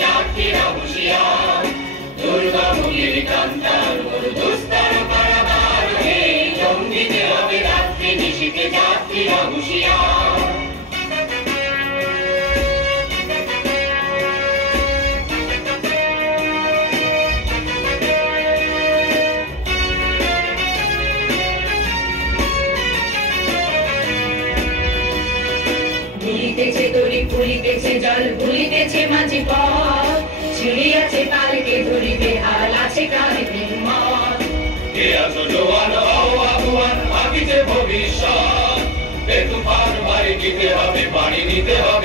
যাত্রীরা হুঁশিয়ার, দুর্গামুখীর কান্তার দুস্তর পারাবার, এই জঙ্গিতে হবে রাত্রি নিশীথে যাত্রীরা হুঁশিয়ার। ভুলিতেছে তরি ফুলিতেছে জল ভুলিতেছে মাঝি পথ, ছিড়িয়াছে পালকে ধরিবে হাল আছে কানে নির্মল। কে আছো জোয়ান হও আগুয়ান, ভাবিছে ভবিষ্যৎ, এ তুফান ভারী নিতে হবে, পানি নিতে হবে